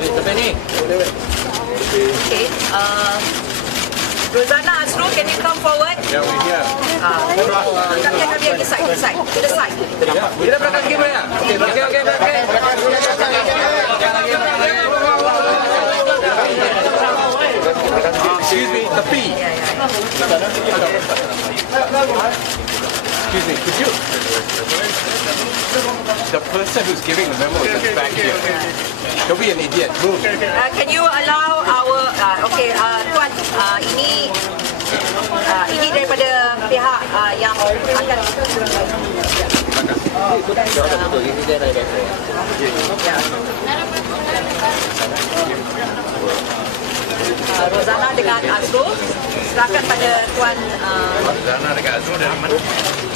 Sampai ni. Okay. Rosanna Azrul, can you come forward? Yeah, we're here. Kami on the side, to the side. Kita berangkat sikit boleh tak? Okay. Excuse me, tepi. Excuse me, could you? The person who's giving the memo is back here. Don't be an idiot. Move. Can you allow our Tuan, ini daripada pihak yang akan Rosanna dengan Azrul, silakan pada Tuan. Rosanna dengan Azrul dari mana?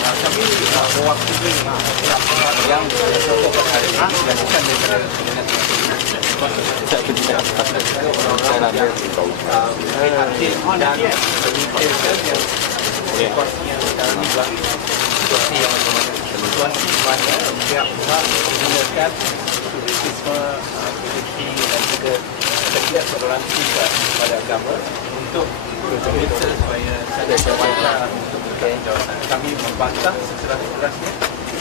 Kami mewakili yang bukan daripada setiap toleransi pada agama untuk berjaya supaya ada jawatan untuk berjawatan. Kami membantah sekeras-kerasnya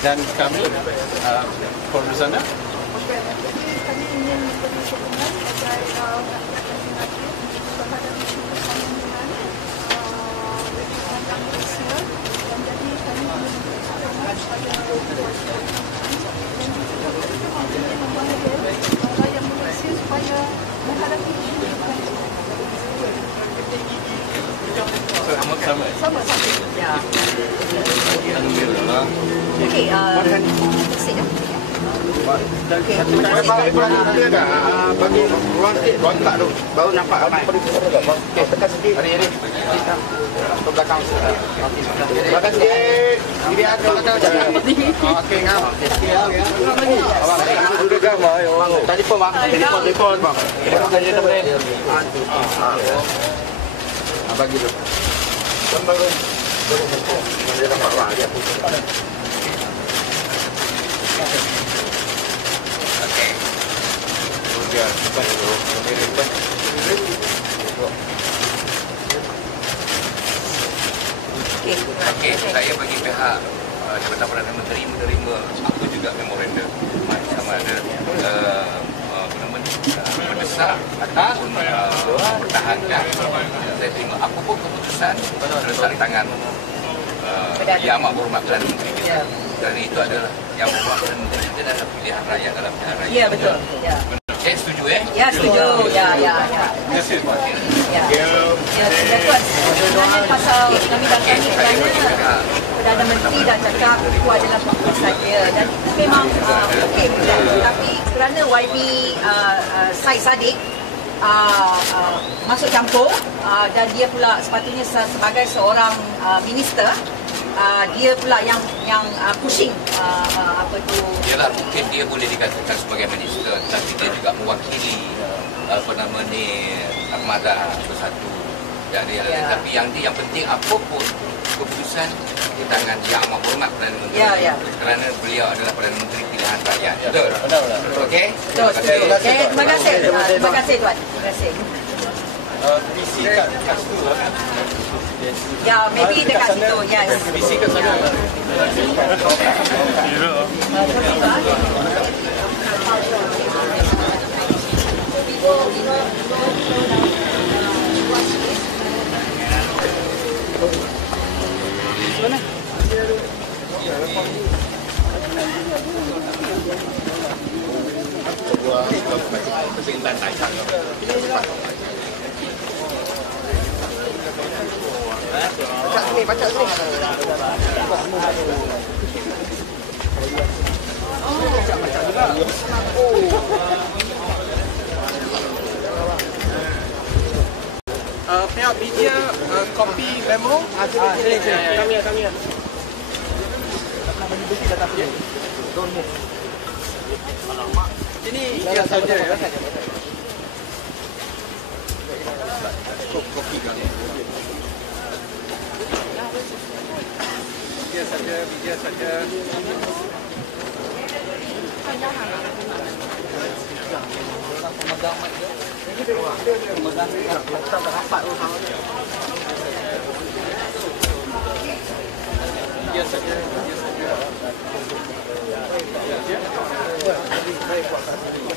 dan kami Rosanna Kami ingin memberi sokongan agar rakyat terhadap perlindungan tentang Malaysia dan jadi kami ingin sokongan pada dan juga membantu rakyat Malaysia supaya menghadapi isu sama-sama. Ya. Okey, bagi ruang sikit, kontak tu baru nampak ramai. Okey, tekan sikit. Hari ke belakang. Belakang sikit. Ini ada belakang jangan. Okey, ngam. Awak duduk gambar orang. Telefon bang. Telefon bang. Bagi tu. Baru dia dapat orang dia. Okey. Dia depan tu, dia depan. Okey, saya bagi pihak Jabatan Perdana Menteri menerima apa juga memorandum sama ada mendesak ataupun mempertahankan. Saya terima apa pun keputusan terletak tangan Yang Amat Berhormat Perdana Menteri kita. Dan itu adalah Yang Berhormat Perdana Menteri kita adalah pilihan rakyat dalam pilihan rakyat. Ya, betul. Ya. Saya setuju Ya, setuju. Ya. Terima kasih. Ya, Tuan. Sebenarnya pasal kami datang ni kerana Perdana Menteri dah cakap itu adalah keputusan dia dan itu memang okey. Tapi kerana YB Syed Saddiq masuk campur dan dia pula sepatutnya sebagai seorang minister, dia pula yang pushing apa tu. Yalah, mungkin dia boleh dikatakan sebagai minister, tapi dia juga mewakili Armada Bersatu. Tapi yang penting apapun keputusan di tangan Yang Amat Berhormat Perdana Menteri. Kerana beliau adalah Perdana Menteri pilihan rakyat. Betul. Okey. Terima kasih. Terima kasih Tuan. Terima kasih. PC kat situ lah. Ya, maybe dekat situ. Yes. PC kat sana. Mana? Baca sini. Pihak media copy memo. Kami. Ini dia saja ya. Kopi kali. Dia saja.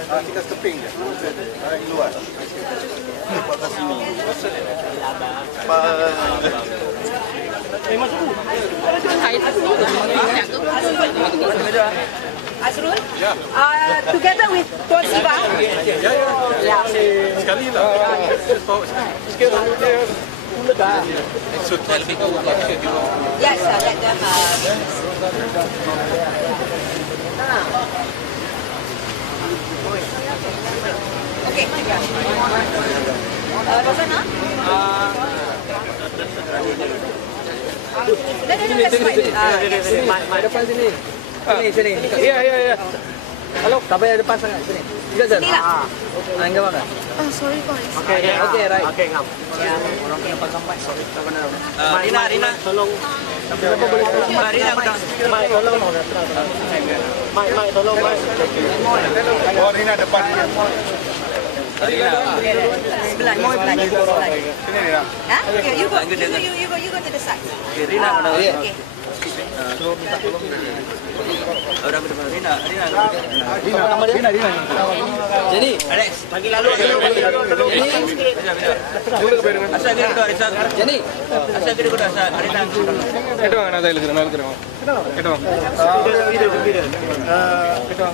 Kita stepping je. Luar. Buat kat sini. Azrul? Together with Tuan Siva? Ya. Sekali lah. Sikit lah. So, lebih tahu Yes, let them. Okay. Rosana? No, that's fine. Depan sini. Sini. Ya. Halo, tak payah depan sangat. Sini. Sini lah. Enggak apa? Sorry guys. Okay, right. Okey, ngam. Orang punya pakai mic. Sorry. Rina, tolong. Berapa boleh tolong? Rina, mic tolong. Mic tolong, mic. Oh, Rina depan. Sebelah. Sini Rina. Huh? Okay, you go to the side. Rina, Okay. Rina. Jadi, Alex, bagi lalu. Asal kira kau Alex. jadi. Asal kira kau asal Rina. Itu mana saya lihat. Itu.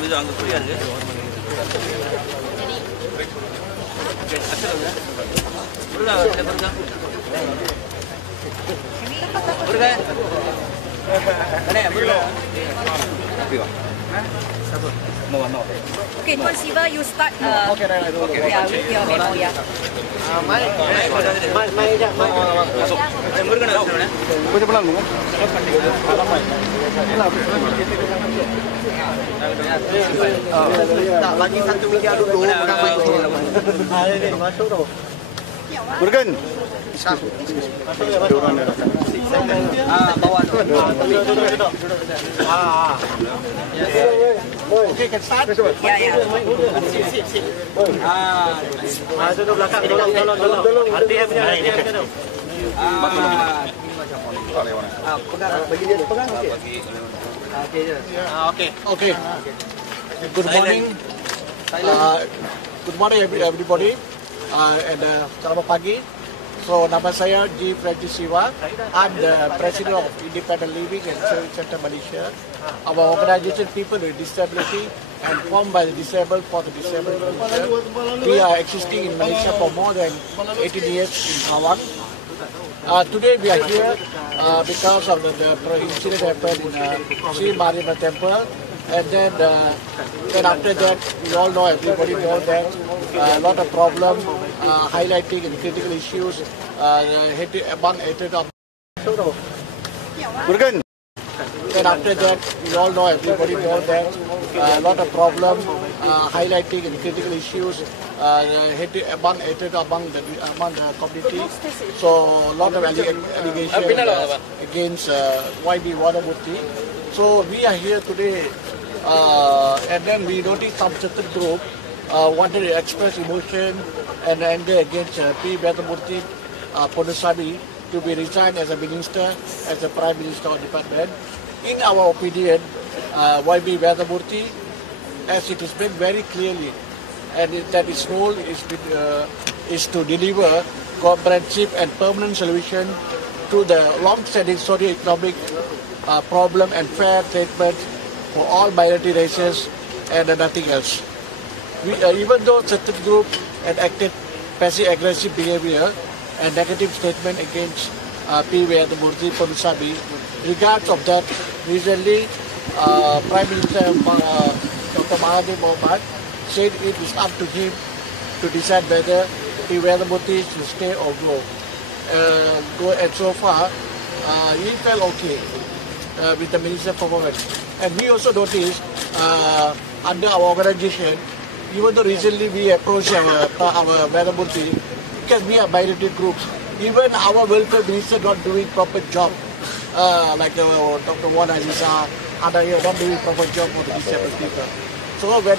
Bisa anggap kuliah je. Asal ya. Berlah. Berkan. Mana berlah. No. Okay, Tuan Siva, you start. Yeah, with your memo, yeah. Berkan asal mana? Boleh pelan dulu. Tak bagi satu media dulu. Masuk tu. Bergen. Bawa tu. Okay, can start. Yeah. Duduk belakang. Tolong. RTM punya. Pegang. Bagi dia pegang okey. Okay. Good morning. Good morning everybody. Selamat pagi. So, nama saya G. Francis Siva. I'm the President of Independent Living and Service Center Malaysia. Our organization, People with Disability, and formed by the disabled for the disabled Malaysia. We are existing in Malaysia for more than 18 years in Pawang. Today we are here because of the incident happened in Sri Mariamman Temple, and then after that, we all know, everybody knows that a lot of problems highlighting and critical issues among Bergen. And after that, we all know, everybody knows that a lot of problems highlighting and critical issues among the community. So a lot of allegations against YB Moorty. So we are here today, and then we noticed some certain group wanted to express emotion and anger against P.W. Moorty Pondusabi to be resigned as a minister, as the Prime Minister of the department. In our opinion, YB Moorty, as it is been very clearly, and that its role is to deliver comprehensive and permanent solution to the long-standing socio-economic problem and fair treatment for all minority races and nothing else. Even though certain groups had acted passive-aggressive behavior and negative statement against P.W. Moorty Pondusabi, regards of that, recently Prime Minister Dr. Mohammed said it is up to him to decide whether P.W. Moorty should stay or go. And so far, he felt okay with the Minister's performance. And we also noticed under our organization, even though recently we approached our Moorty, because we are minority groups, even our welfare minister not doing proper job. like Dr. Wan Aziza, other here not doing proper job for the disabled people. So when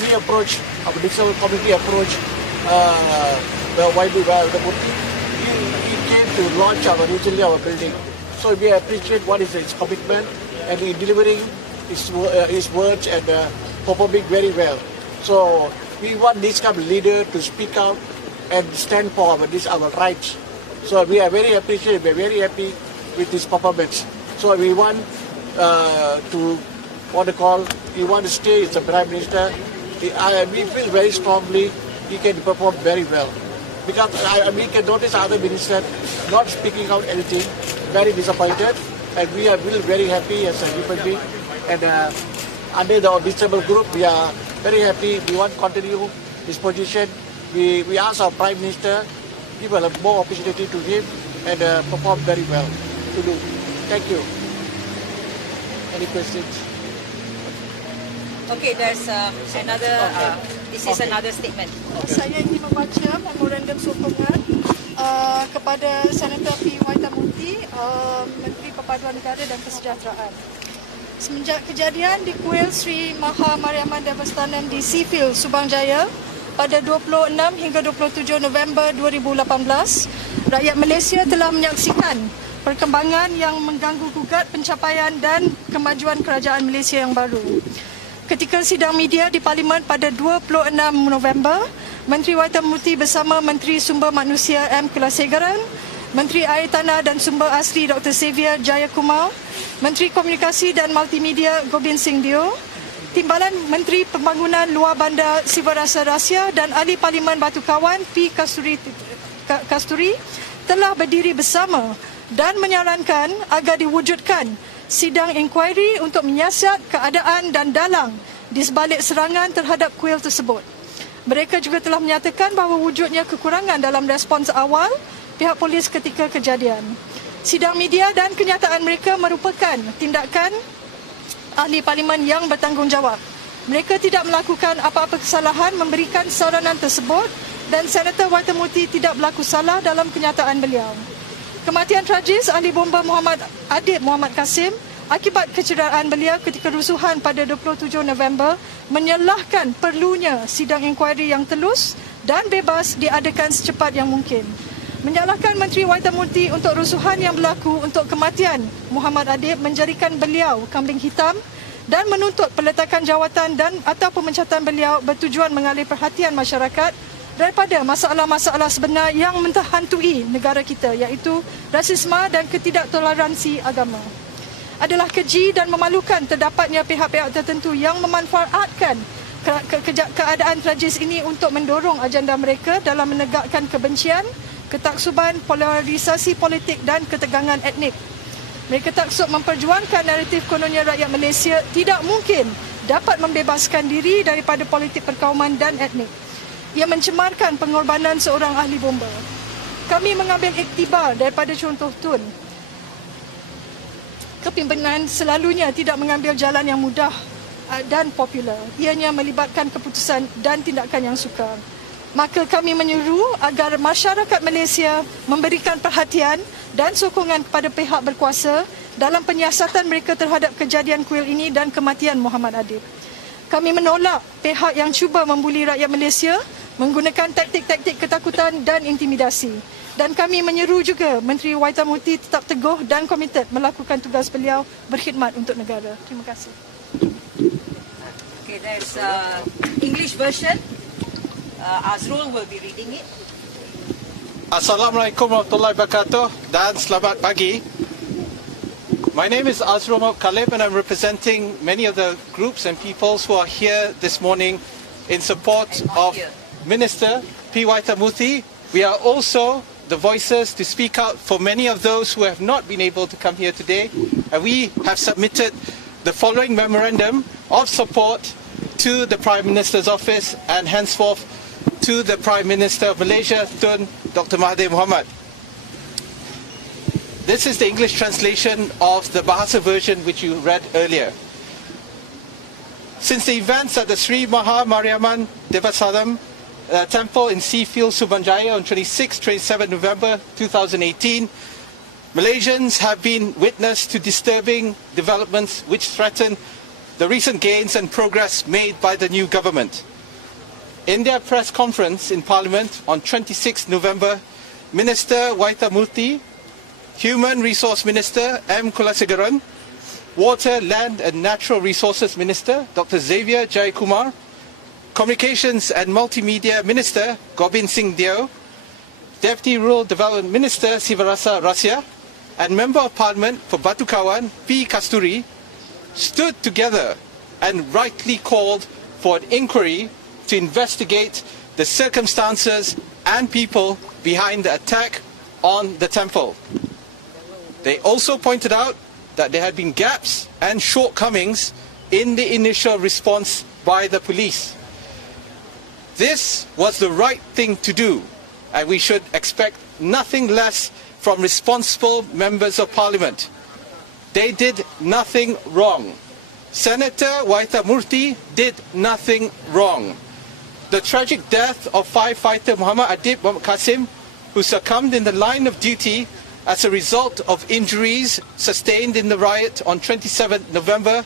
we approach, our disabled community approach the Moorty, he came to launch recently our building. So we appreciate what is his commitment and in delivering his words and performing very well. So we want this kind of leader to speak out and stand for our rights. So we are very appreciative, we are very happy with this performance. So we want we want to stay as the Prime Minister. We feel very strongly he can perform very well. Because we can notice other ministers not speaking out anything, very disappointed, and we are really very happy as a human being. And under the disabled group, we are very happy. We want to continue this position. We ask our Prime Minister give more opportunity to him and perform very well to do. Thank you. Any questions? Okay, there's another. This is another statement. Saya ingin membaca memorandum sokongan kepada Senator P.Waytha Moorty, Menteri Perpaduan Negara dan Kesejahteraan. Semenjak kejadian di kuil Sri Maha Mariamman Devastanam di Seafield, Subang Jaya pada 26 hingga 27 November 2018, rakyat Malaysia telah menyaksikan perkembangan yang mengganggu gugat pencapaian dan kemajuan kerajaan Malaysia yang baru. Ketika sidang media di Parlimen pada 26 November, Menteri Waytha Moorty bersama Menteri Sumber Manusia M. Kulasegaran, Menteri Air Tanah dan Sumber Asli Dr. Xavier Jayakumar, Menteri Komunikasi dan Multimedia Gobind Singh Dio, Timbalan Menteri Pembangunan Luar Bandar Siberasa Rahsia dan Ahli Parlimen Batu Kawan P. Kasturi telah berdiri bersama dan menyarankan agar diwujudkan sidang inkuari untuk menyiasat keadaan dan dalang di sebalik serangan terhadap kuil tersebut. Mereka juga telah menyatakan bahawa wujudnya kekurangan dalam respons awal pihak polis ketika kejadian. Sidang media dan kenyataan mereka merupakan tindakan ahli parlimen yang bertanggungjawab. Mereka tidak melakukan apa-apa kesalahan memberikan saranan tersebut dan Senator Waytha Moorty tidak berlaku salah dalam kenyataan beliau. Kematian tragis ahli bomba Adib Muhammad Kasim akibat kecederaan beliau ketika rusuhan pada 27 November menyalahkan perlunya sidang inkuari yang telus dan bebas diadakan secepat yang mungkin. Menyalahkan Menteri Waytha Moorty untuk rusuhan yang berlaku untuk kematian Muhammad Adib menjadikan beliau kambing hitam dan menuntut peletakan jawatan dan atau pemecatan beliau bertujuan mengalih perhatian masyarakat daripada masalah-masalah sebenar yang menghantui negara kita, iaitu rasisme dan ketidaktoleransi agama. Adalah keji dan memalukan terdapatnya pihak-pihak tertentu yang memanfaatkan keadaan tragis ini untuk mendorong agenda mereka dalam menegakkan kebencian, ketaksuban, polarisasi politik dan ketegangan etnik. Mereka taksub memperjuangkan naratif kononnya rakyat Malaysia tidak mungkin dapat membebaskan diri daripada politik perkauman dan etnik. Ia mencemarkan pengorbanan seorang ahli bomba. Kami mengambil iktibar daripada contoh Tun. Kepimpinan selalunya tidak mengambil jalan yang mudah dan popular. Ianya melibatkan keputusan dan tindakan yang sukar. Maka kami menyeru agar masyarakat Malaysia memberikan perhatian dan sokongan kepada pihak berkuasa dalam penyiasatan mereka terhadap kejadian kuil ini dan kematian Muhammad Adib. Kami menolak pihak yang cuba membuli rakyat Malaysia menggunakan taktik-taktik ketakutan dan intimidasi. Dan kami menyeru juga Menteri Waytha Moorty tetap teguh dan komited melakukan tugas beliau berkhidmat untuk negara. Terima kasih. Okay, there's English version. Azrul will be reading it. Assalamualaikum warahmatullahi wabarakatuh dan selamat pagi. My name is Azrul Khalib and I'm representing many of the groups and peoples who are here this morning in support of Minister P.Waytha Moorty. We are also the voices to speak out for many of those who have not been able to come here today. And we have submitted the following memorandum of support to the Prime Minister's office and henceforth to the Prime Minister of Malaysia, Tun Dr. Mahathir Mohamad. This is the English translation of the Bahasa version which you read earlier. Since the events at the Sri Maha Mariamman Devastanam Temple in Seafield, Subang Jaya on 26-27 November 2018, Malaysians have been witness to disturbing developments which threaten the recent gains and progress made by the new government. In their press conference in Parliament on 26 November, Minister Waytha Moorty, Human Resource Minister M. Kulasegaran, Water, Land and Natural Resources Minister Dr. Xavier Jayakumar, Communications and Multimedia Minister Gobind Singh Deo, Deputy Rural Development Minister Sivarasa Rasya, and Member of Parliament for Batu Kawan P. Kasturi stood together and rightly called for an inquiry to investigate the circumstances and people behind the attack on the temple. They also pointed out that there had been gaps and shortcomings in the initial response by the police. This was the right thing to do, and we should expect nothing less from responsible members of Parliament. They did nothing wrong. Senator Waytha Moorty did nothing wrong. The tragic death of firefighter Muhammad Adib Muhammad Qasim, who succumbed in the line of duty as a result of injuries sustained in the riot on 27 November,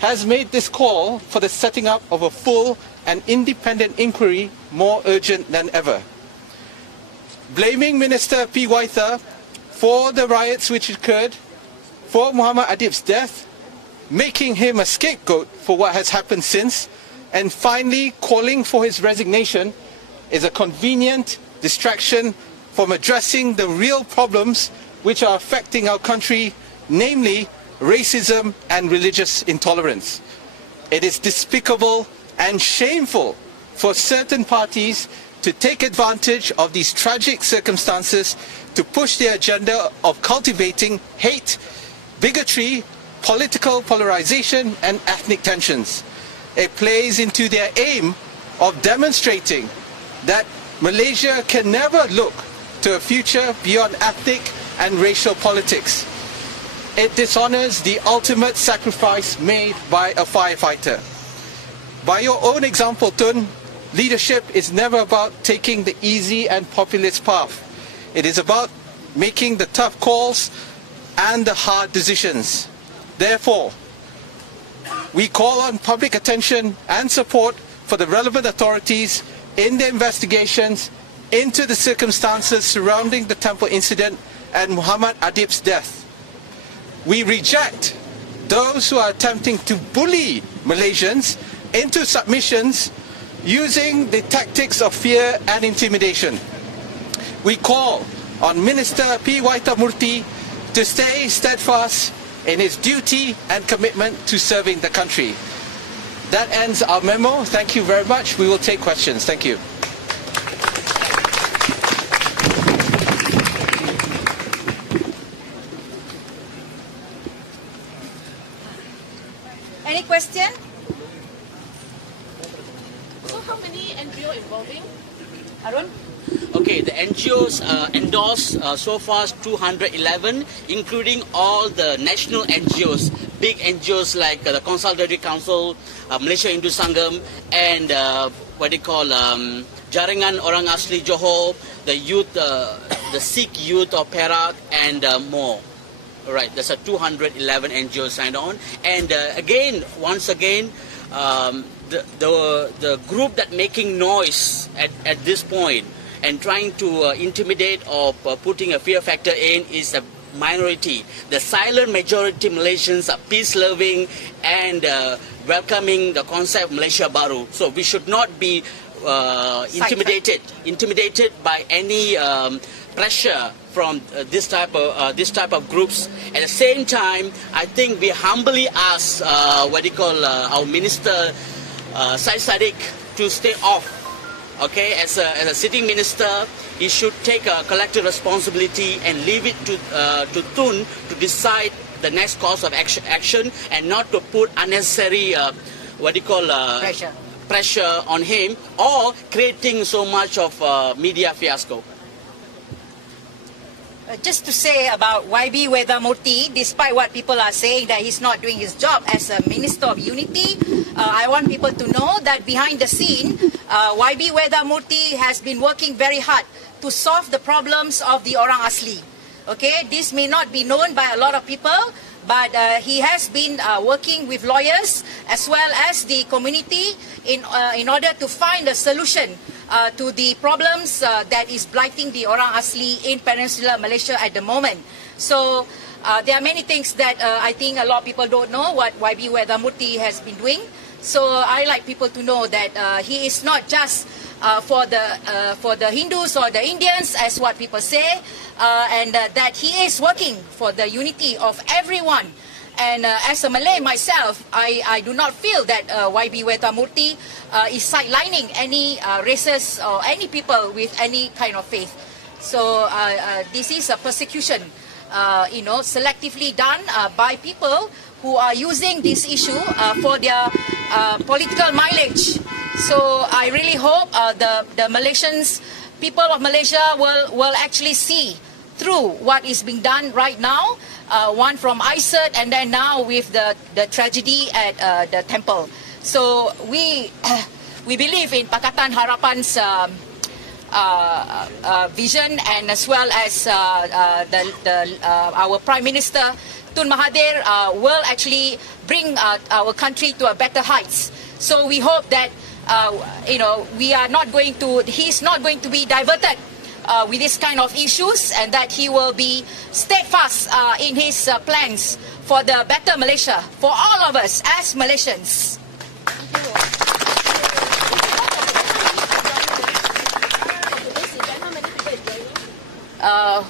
has made this call for the setting up of a full and independent inquiry more urgent than ever. Blaming Minister P. Waytha for the riots which occurred, for Muhammad Adib's death, making him a scapegoat for what has happened since, and finally calling for his resignation is a convenient distraction from addressing the real problems which are affecting our country, namely racism and religious intolerance. It is despicable and shameful for certain parties to take advantage of these tragic circumstances to push their agenda of cultivating hate, bigotry, political polarization and ethnic tensions. It plays into their aim of demonstrating that Malaysia can never look to a future beyond ethnic and racial politics. It dishonors the ultimate sacrifice made by a firefighter. By your own example, Tun, leadership is never about taking the easy and populist path. It is about making the tough calls and the hard decisions. Therefore, we call on public attention and support for the relevant authorities in the investigations into the circumstances surrounding the temple incident and Muhammad Adib's death. We reject those who are attempting to bully Malaysians into submissions using the tactics of fear and intimidation. We call on Minister P. Waytha Moorty to stay steadfast in his duty and commitment to serving the country. That ends our memo. Thank you very much. We will take questions. Thank you. Any question? So how many NGO involving? Arun? Okay, the NGOs endorsed so far 211, including all the national NGOs, big NGOs like the Consultative Council, Malaysia Hindu Sangam, and Jaringan Orang Asli Johor, the youth, the Sikh youth of Perak, and more. All right, there's a 211 NGOs signed on, and once again, the group that making noise at this point and trying to intimidate or putting a fear factor in is a minority. The silent majority Malaysians are peace-loving and welcoming the concept of Malaysia Baru. So we should not be intimidated by any pressure from this type of groups. At the same time, I think we humbly ask our Minister Syed Saddiq to stay off. Okay, as a sitting minister, he should take a collective responsibility and leave it to Tun to decide the next course of action and not to put unnecessary pressure on him or creating so much of media fiasco. Just to say about YB Waytha Moorty, despite what people are saying that he's not doing his job as a Minister of Unity, I want people to know that behind the scene, YB Waytha Moorty has been working very hard to solve the problems of the Orang Asli. Okay, this may not be known by a lot of people, but he has been working with lawyers as well as the community in order to find a solution to the problems that is blighting the orang asli in Peninsular Malaysia at the moment. So there are many things that I think a lot of people don't know what YB Moorty has been doing. So I like people to know that he is not just for the Hindus or the Indians, as what people say, and that he is working for the unity of everyone. And as a Malay myself, I do not feel that Moorty is sidelining any races or any people with any kind of faith. So this is a persecution, selectively done by people who are using this issue for their political mileage. So I really hope the Malaysians, people of Malaysia will actually see through what is being done right now, one from ISET and then now with the tragedy at the temple. So we believe in Pakatan Harapan's vision, and as well as our Prime Minister Tun Mahathir will actually bring our country to a better heights. So we hope that we are not going to, he's not going to be diverted with this kind of issues, and that he will be steadfast in his plans for the better Malaysia for all of us as Malaysians.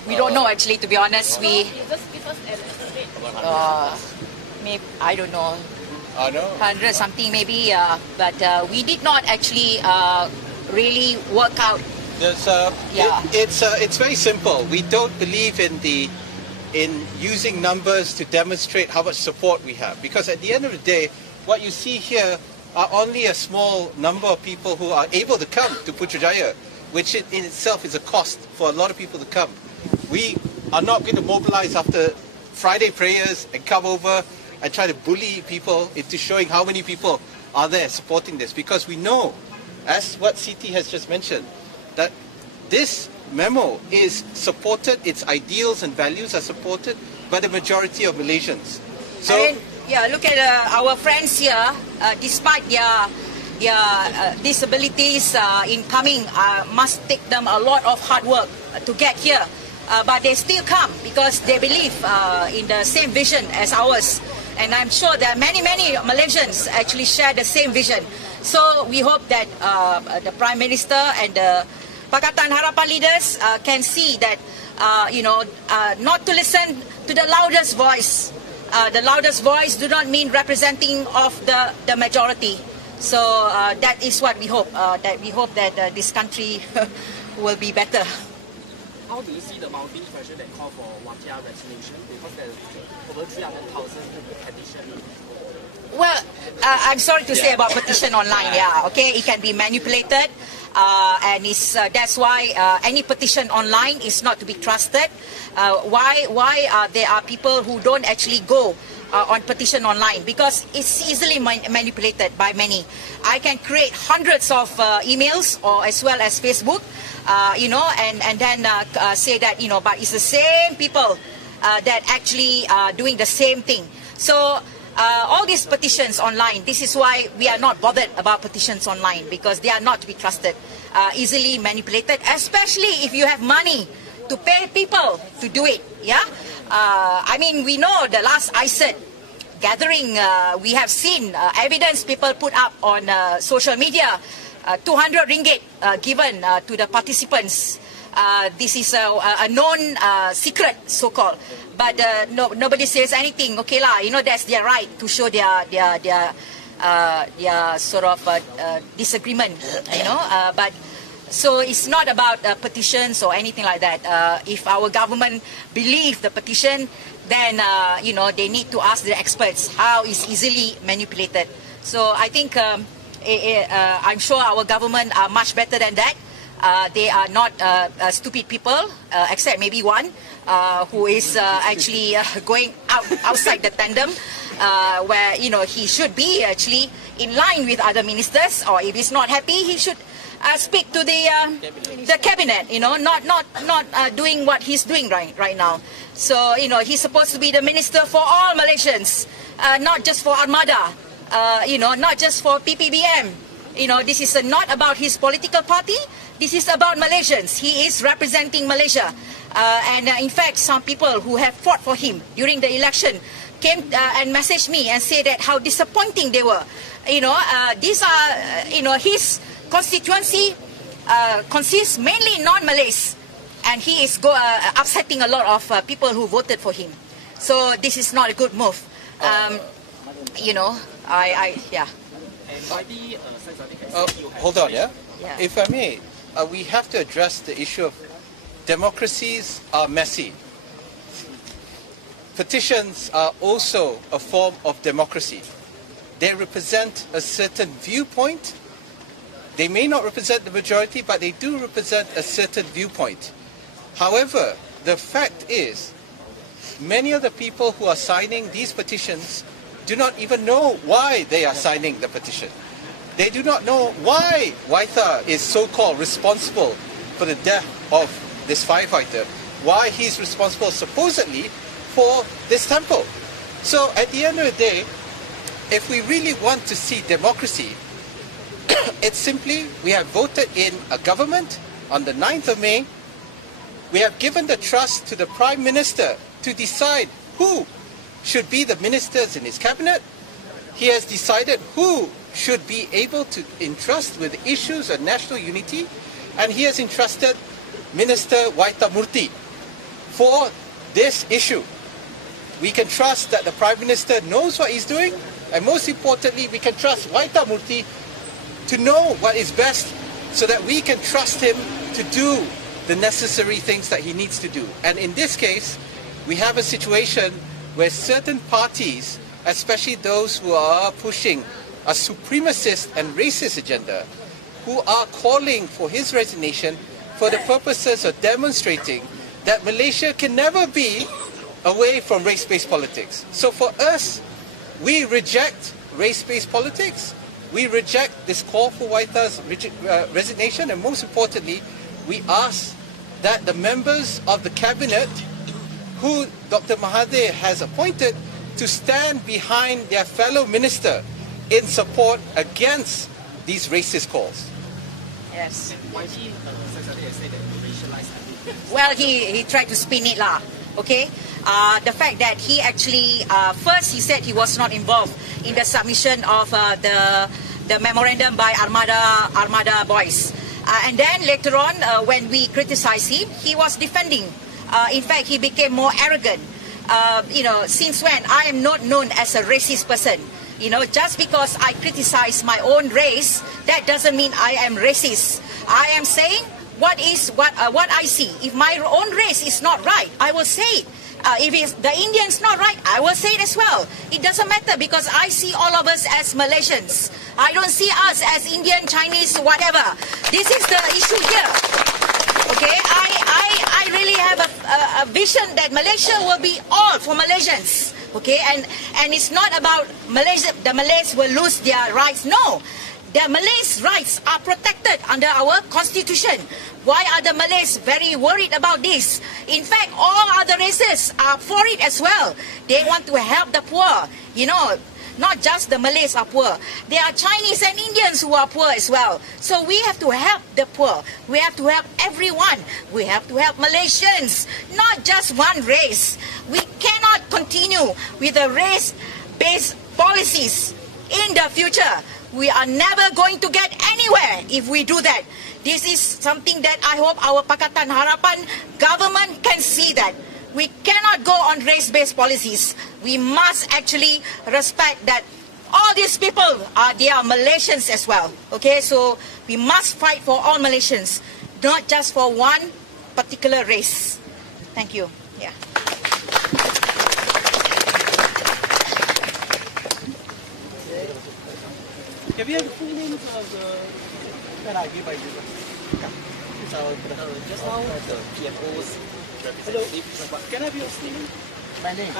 We don't know actually, to be honest. We maybe, I don't know, 100 something maybe, but we did not actually really work out. It's very simple. We don't believe in using numbers to demonstrate how much support we have, because at the end of the day, what you see here are only a small number of people who are able to come to Putrajaya, which in itself is a cost for a lot of people to come. We are not going to mobilize after Friday prayers and come over and try to bully people into showing how many people are there supporting this, because we know, as what CT has just mentioned, that this memo is supported, its ideals and values are supported by the majority of Malaysians. So, look at our friends here, despite their disabilities in coming, must take them a lot of hard work to get here. But they still come because they believe in the same vision as ours. And I'm sure there are many Malaysians actually share the same vision. So we hope that the Prime Minister and the Pakatan Harapan leaders can see that, not to listen to the loudest voice. The loudest voice do not mean representing of the majority. So that is what we hope, that this country will be better. How do you see the mounting pressure that call for Waytha resolution? Because there's over 300,000 petitions. Well, I'm sorry to say about petition online. It can be manipulated, and that's why any petition online is not to be trusted. Why there are people who don't actually go on petition online? Because it's easily manipulated by many. I can create hundreds of emails, or as well as Facebook, and then say that, but it's the same people that actually are doing the same thing. So all these petitions online, this is why we are not bothered about petitions online, because they are not to be trusted, easily manipulated, especially if you have money to pay people to do it. I mean, we know the last ISET gathering, we have seen evidence people put up on social media, 200 ringgit given to the participants. This is a known secret, so-called. But nobody says anything. Okay lah, that's their right to show their sort of disagreement. But so it's not about petitions or anything like that. If our government believe the petition, then they need to ask the experts how it's easily manipulated. So I think I'm sure our government are much better than that. They are not stupid people, except maybe one who is actually going outside the tandem, where he should be actually in line with other ministers, or if he's not happy, he should speak to the cabinet, not doing what he's doing right now. So, he's supposed to be the minister for all Malaysians, not just for Armada, not just for PPBM. This is not about his political party. This is about Malaysians. He is representing Malaysia. And in fact, some people who have fought for him during the election came and messaged me and said that how disappointing they were. These are, his constituency consists mainly non-Malays, and he is upsetting a lot of people who voted for him. So this is not a good move. Yeah. Hold on, yeah? If I may, we have to address the issue of democracies are messy. Petitions are also a form of democracy. They represent a certain viewpoint. They may not represent the majority, but they do represent a certain viewpoint. However, the fact is, many of the people who are signing these petitions do not even know why they are signing the petition. They do not know why Waytha is so-called responsible for the death of this firefighter, why he's responsible supposedly for this temple. So at the end of the day, if we really want to see democracy, it's simply we have voted in a government on the 9th of May. We have given the trust to the Prime Minister to decide who should be the ministers in his cabinet. He has decided who should be able to entrust with issues of national unity, and he has entrusted Minister Waytha Moorty for this issue. We can trust that the Prime Minister knows what he's doing, and most importantly, we can trust Waytha Moorty to know what is best so that we can trust him to do the necessary things that he needs to do. And in this case, we have a situation where certain parties, especially those who are pushing a supremacist and racist agenda, who are calling for his resignation for the purposes of demonstrating that Malaysia can never be away from race-based politics. So for us, we reject race-based politics. We reject this call for Waytha's resignation, and most importantly, we ask that the members of the cabinet who Dr. Mahathir has appointed to stand behind their fellow minister in support against these racist calls. Yes. Well, he tried to spin it lah. Okay. The fact that he actually first he said he was not involved in the submission of the memorandum by Armada boys, and then later on when we criticized him, he was defending. In fact, he became more arrogant. Since when I am not known as a racist person. Just because I criticize my own race, that doesn't mean I am racist. I am saying what I see. If my own race is not right, I will say it. If the Indian's not right, I will say it as well. It doesn't matter because I see all of us as Malaysians. I don't see us as Indian, Chinese, whatever. This is the issue here. Okay, I really have a vision that Malaysia will be all for Malaysians. Okay, and it's not about Malaysia. The Malays will lose their rights. No, the Malays' rights are protected under our constitution. Why are the Malays very worried about this? In fact, all other races are for it as well. They want to help the poor. Not just the Malays are poor. There are Chinese and Indians who are poor as well. So we have to help the poor. We have to help everyone. We have to help Malaysians, not just one race. We cannot continue with the race-based policies in the future. We are never going to get anywhere if we do that. This is something that I hope our Pakatan Harapan government can see that. We cannot go on race-based policies. We must actually respect that all these people they are Malaysians as well. Okay, so we must fight for all Malaysians, not just for one particular race. Thank you. Yeah. Have you had the full names of the that I gave by you? Just now the PMO's representative. Can I have your name? My name?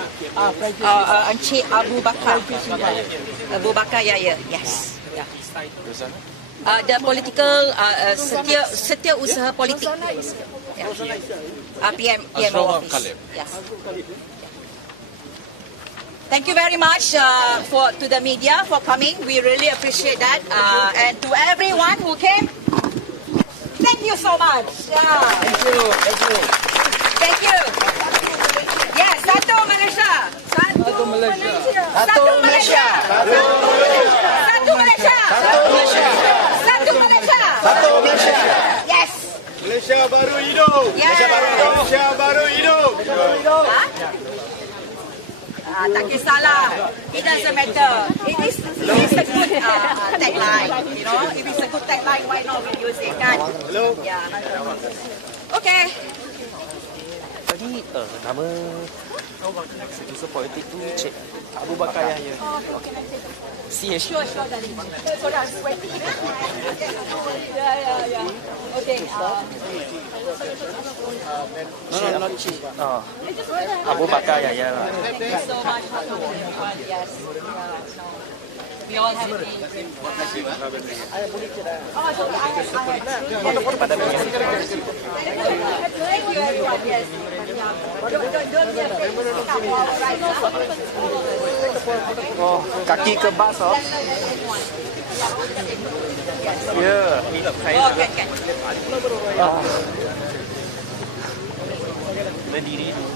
Encik Abu Bakar. Abu Bakar, yeah. Yes. Yeah. the political setiausaha politik. PMO office. Yes. Thank you very much to the media for coming. We really appreciate that. And to everyone who came, thank you so much. Thank you. Thank you. Yes, satu Malaysia. Satu Malaysia. Satu Malaysia. Satu Malaysia. Satu Malaysia. Satu Malaysia. Satu Malaysia. Yes. Malaysia baru hidup. Malaysia baru hidup. Malaysia baru hidup. Tak kisahlah. It doesn't matter. It is a good tagline. You know, if it's a good tagline, why not we use it, kan? Hello. Yeah. Okay. Tadi nama setiausaha politik tu Cik Abu Bakar Yahya. CH. Sure, darling. So that's sweaty. Yeah. Okay. No, not Cik. Abu Bakar Yahya lah. Thank you so much for everyone. Yes. We all have a Kepada media. Thank you everyone. Yes. Don't be afraid. Oh, kaki kebas oh. Ya. Oh, kan. Berdiri dulu.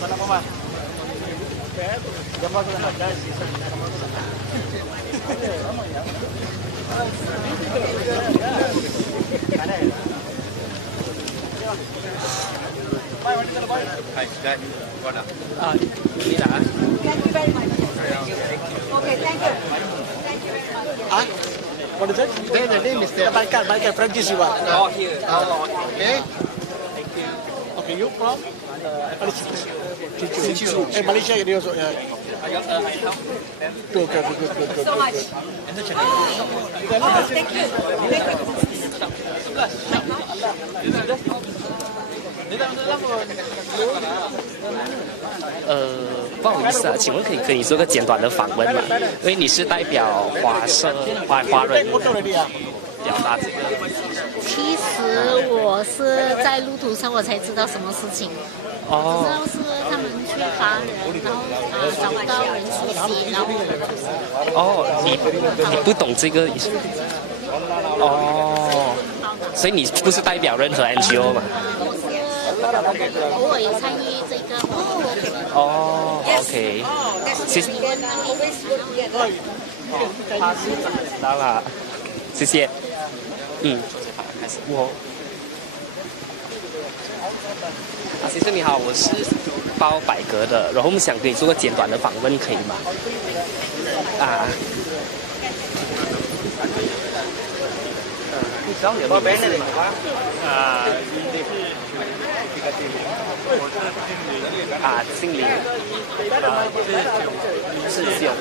Mana mama? Gambar tu nak ada. Ini dah. Thank you very much. Okay, thank you. Thank you very much. What is it? The name is there. Baikkan, Francis you are. Oh, here. Okay. Okay, you from? Malaysia. Malaysia ini also. Yeah. Good. So much. Oh, thank you. Thank you. 不好意思啊，请问可以跟你做个简短的访问吗？因为你是代表华人表达这个。其实我是在路途上我才知道什么事情。知道是他们缺乏人，然后找不到人实习，然后你不懂这个意思。所以你不是代表任何 NGO 嘛？偶尔也参与这个。OK， 谢谢。知道了，谢谢。开始。先生你好，我是包百格的，然后我们想跟你做个简短的访问，可以吗？不知道你的名字吗？姓林。志雄。